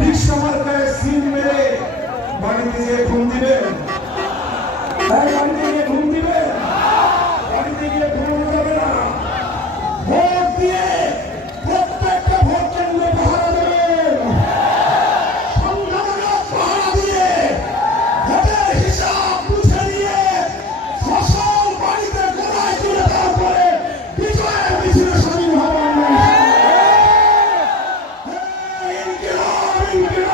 বিশ্বমার্কায় seal মেরে বাড়িতে গিয়ে ঘুম দিবেন। বাড়িতে গিয়ে ঘুম দিবেন, বাড়িতে গিয়ে ঘুমানো যাবে না। ভোট দিয়ে প্রত্যেকটা ভোট কেন্দ্রে পাহারা দেবেন, সংখ্যালঘু পাহারা দিয়ে ভোটের হিসাব বুঝে নিয়ে ফসল বাড়িতে গোড়ায় তুলে তারপরে বিজয়ের মিছিলে স্বাধীন হবেন। ইনকিলাব ইনকিলাব।